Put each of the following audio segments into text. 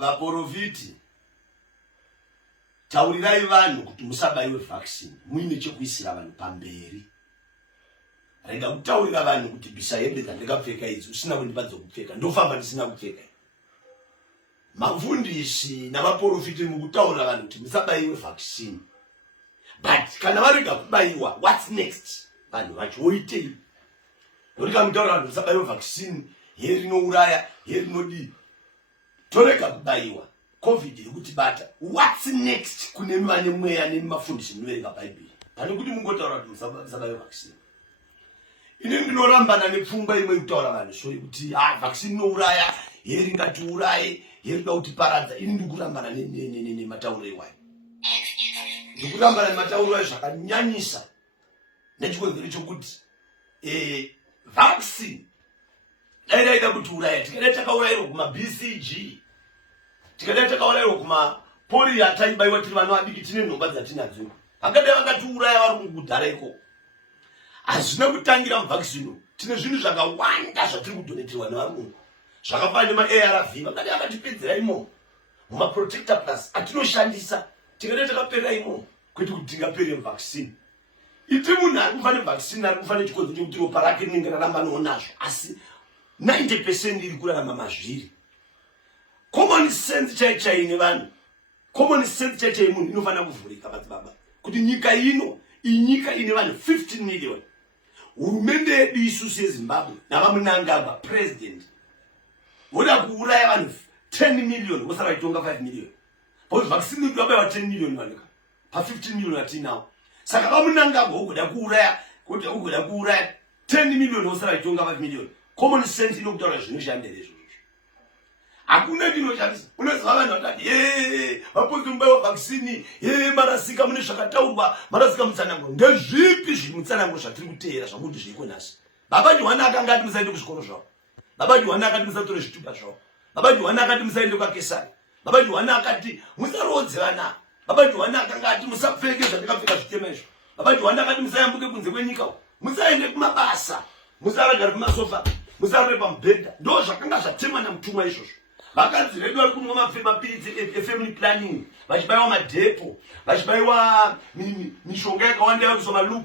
vaporofiti taurirai vanhu kuti musabaiwe vaccine muine chekuisira vanhu pamberi. Rega kutaurira vanhu kuti bisa hembe dzandakapfeka idzi usina kundipa dzokupfeka ndofamba ndisina kupfeka. Mafundisi navaporofiti mukutaurira vanhu kuti musabaiwe vaccine. But kana varega kubaiwa, what's next? Vanhu vachoitei. Norika mutaurira vanhu musabaiwe vaccine, here rinouraya, here rinodii. Torega kubaiwa. COVID iri kutibata. What's next? Kune vane mweya nemafundisi munoverenga Bhaibheri. Pane kuti mungotaura kuti musabaiwe vaccine. Ini ndinorambana nepfungwa imwe kutaura vanhu sori kuti vaccine inouraya, here ringatiuraye, here rinoda kutiparadza. Ini ndikurambana nematauro ewayo. Ndikurambana nematauro ewayo zvakanyanyisa. Nechikonzero chokuti vaccine daida kutiuraya. Tikada takaurayirwa kuma BCG. Tikada takaurayirwa kuma polio ataibaiwa tiri vana vadiki tine nhomba dzatinadzo. Vakadai vakatiuraya vari kudhara iko. Hazvina kutangira muvaccine. Tine zvinhu zvakawanda zvatiri kudoneterwa nevarungu. Zvakafanana nema-ARV vakadai vakatipedzera imo. Muma-protector plus atinoshandisa. Tikada takapera imo kwete kuti tingapere vaccine. Iti munhu ari kufanira vaccine ari kufanira chikonzero chokuti ropa rake rinenge raramba nozvo. Asi 90% iri kurarama mazviri. Common sense chaichai nevanhu. Common sense chaichai munhu inofanira kuvhurika madzibaba. Kuti nyika ino, inyika ine vanhu 15 million. Hurumende yedu isusu yeZimbabwe navamunangagwa president voda kuuraya vanhu 10 million vosara itonga 5 million. Because vaccine iri wabaiwa 10 million vanhu pa 15 million atinawo. Saka vamunangagwa ugoda kuuraya kuti ugoda kuuraya 10 million vosara itonga 5 million. Common sense inokutaura zvinoshandira izvozvo. Hakuna ndinoshandisa. Unoziva vanhu vatati vapozi mubaiwa vaccine marasika mune zvakataurwa marasika mutsananguro. Ndezvipi zviri mutsananguro zvatiri kuteera zvamuti zviriko nhasi? Baba Johana akanga ati musaende kuzvikoro zvavo. Baba Johana akati musatore zvitupa zvavo. Baba Johana akati musaende kwaKesari. Baba Johana akati musarodze vana. Baba Johana akanga ati musapfeke zvandakapfeka zvitema izvo. Baba Johana akati musayambuke kunze kwenyika. Musaende kumabasa. Musaragara kumasofa. Musarare pamubhedha. Ndo zvakanga zvatema namutumwa izvozvo. Vakadzi vedu vari kumwa mapiritsi efamily planning, vachibaiwa madhepo, vachibaiwa mishonga yakawanda yakusoma loop.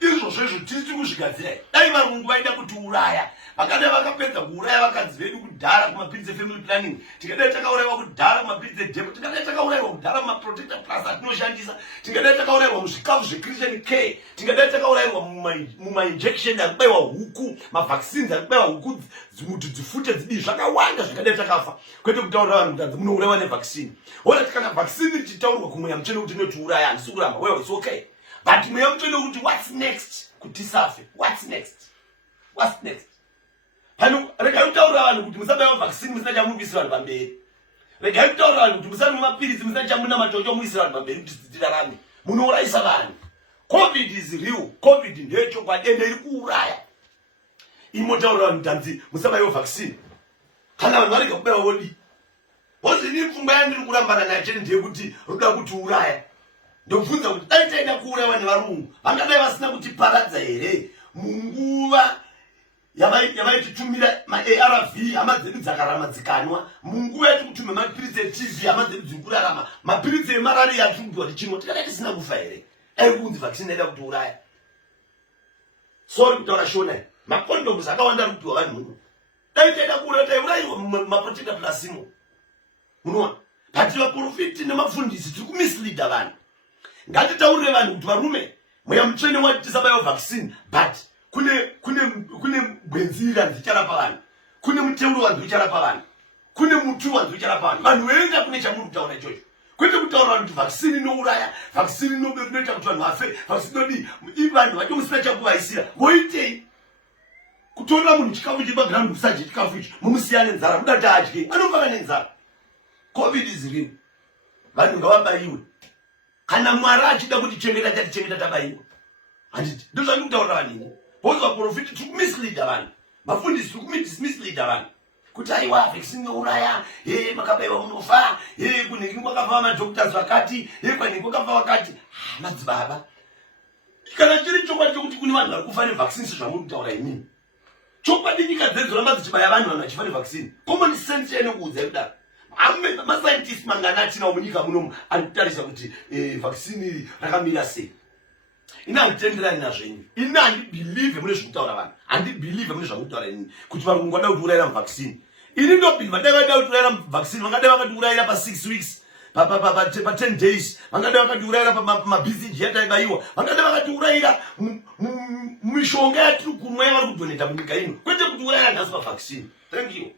Izvozvo tiri kuzvigadzira. Dai varungu vaida kutiuraya. Vakadai vakapedza kuuraya vakadzi vedu kudhara kumapiritsi efamily planning. Tikadai takaurayiwa kudhara kumapiritsi edhepo. Tikadai takaurayiwa kudhara kumaprotector plus atinoshandisa. Tikadai takaurayiwa muzvikafu zveChristian care. Tikadai takaurayiwa mumainjection ari kubaiwa huku, mavaccines ari kubaiwa huku kuti dzifute dzidii. Zvakawanda zvikadai takafa. Kwete kutaurira vanhu kuti munourayiwa nevaccine. Ona kana vaccine ichitaurwa kumweya mutsvene kuti inotiuraya handisi kuramba. Well, it's okay. But mweya mutsvene kuti what's next? Kuti safe. What's next? What's next? Hano regai kutaurira vanhu kuti musabaiwa vaccine musina chamuisira vanhu pamberi. Regai kutaurira vanhu kuti musamwa mapiritsi musina chamuna matocho muisira vanhu pamberi kuti tidarame. Munourayisa vanhu. COVID is real. COVID ndechokwadi ende iri kuuraya. Imotaurira vanhu kuti musabaiwa vaccine. Kana vanhu varega kubaiwa wodi. Wozini pfungwa yandiri kurambana nayo chete ndeyekuti roda kutiuraya. Ndobvunza kuti dai taida kuurayiwa nevarungu vangadai vasina kutiparadza here munguva yavaititumira ma-ARV hama dzedu dzakarama dzikanwa, munguva yatikutumira mapiritsi eTB hama dzedu dziri kurarama, mapiritsi emarariya atiri kupiwa tichimwa, tikadai tisina kufa here. Dai kunzi vaccine yaida kutiuraya. Sorry kutaura shona. Makondomu akawanda ari kupiwa vanhu muno. Dai taida kuuraya taiurayiwa mumaprotector plus imo. Munoona? But vaprofiti nemafundisi tiri kumisleada vanhu. Ngatitaurire vanhu kuti varume mweya mutsvene wati tisabaiwa vaccine, but kune gwenzi ranzi richarapa vanhu, kune muteuro wanzi ucharapa vanhu, kune muti wanzi ucharapa vanhu. Vanhu voenda kune chamuri kutaura ichocho. Kwete kutaura kuti vaccine inouraya, vaccine inoita kuti vanhu vafe, vaccine inodii. Vanhu vacho musina chakuvaisira voitei. Kutora munhu chikafu chiri paground musadye chikafu ichi mumusiyane nenzara mudati adye anofa nenzara. COVID is real. Vanhu ngavabaiwe. Kana Mwari achida kutichengeta chatichengeta tabaiwa. Handiti ndozvandiri kutaurira vanhu ini. Both vaprofiti tiri kumisleada vanhu. Vafundisi tiri kumisleada vanhu. Kuti aiwa vaccine inouraya, makabaiwa munofa, kunenge kwakafa madhoktors vakati, kwanenge kwakafa vakati. Madzibaba. Kana chiri chokwadi chokuti kune vanhu vari kufa nevaccine sezvamuri kutaura imini. Chokwadi nyika dzedu dzoramba dzichibaya vanhu vachifane vaccine. Common sense inokuudza kudaro. ma scientists manganati na umunika muno antarisa kuti vaccine rakamira sei. Inanditendera ina zvenyu. Inandi believe mune zvekutaura vanhu. Andi believe mune zvekutaura ini kuti varungu vada kuti urayira vaccine. Ini ndo believe vada kuti urayira vaccine, vangada vakati urayira pa 6 weeks. Pa 10 days. Vangada vakati urayira pa BCG yataibaiwa. Vangada vakati urayira mishonga yatiri kumwa vari kudoneta munyika ino. Kwete kuti urayira nhasi pa vaccine. Thank you.